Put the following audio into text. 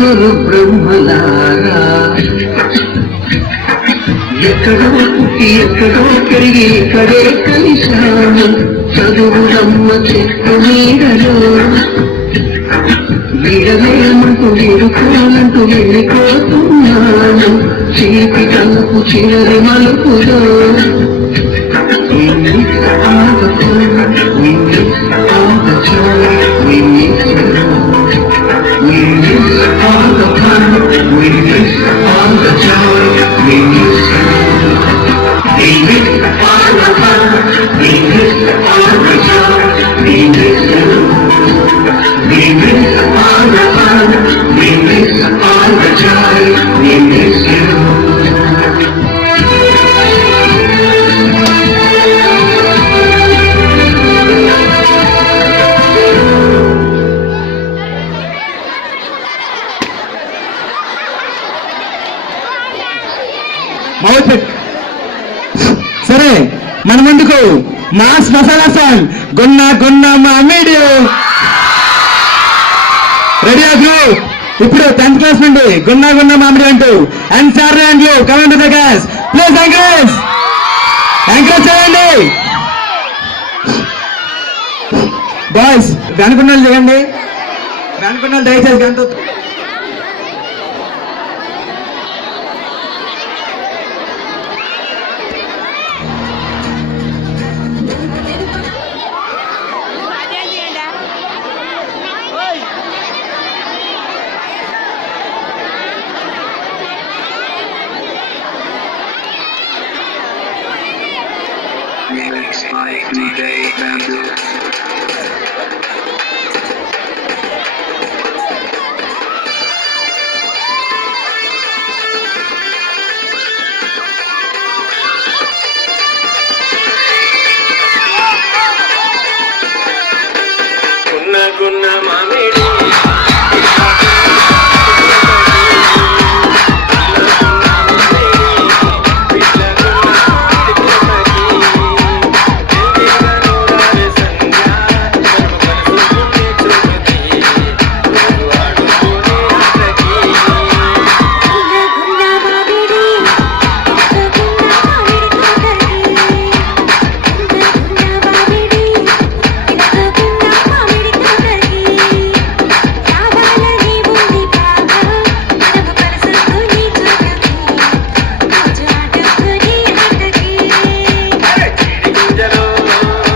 గురు బ్రహ్మలారా ఎక్కడో పుట్టి ఎక్కడో పెరిగి ఇక్కడే కలిశాను చదువులమ్మ చెట్టు నీడలో వీడవేమంటూ వీడుకోనంటూ వెళ్ళిపోతున్నాను చీటి తలుపు చివరి మలుపులో We miss all the fun, we miss all the joy, we miss you. We miss all the fun, we miss all the joy, we miss you. We miss all the fun, we miss all the joy, we miss you. We miss all the fun, we miss all the joy, we miss you. సరే మన ముందుకు mass masala song గున్న గున్న మామిడి ready అవ్వు. ఇప్పుడు 10th class నుండి గున్న గున్న మామిడి అంటూ అండ్ సార్ అండ్లు కమెంట్ ద గ్యాస్ ప్లీజ్ ఎంకరేజ్ చేయండి బాయ్స్. వెనుకున్న చేయండి, వెనుకున్న దయచేసి గంట. Mixed by DJ Bamboo.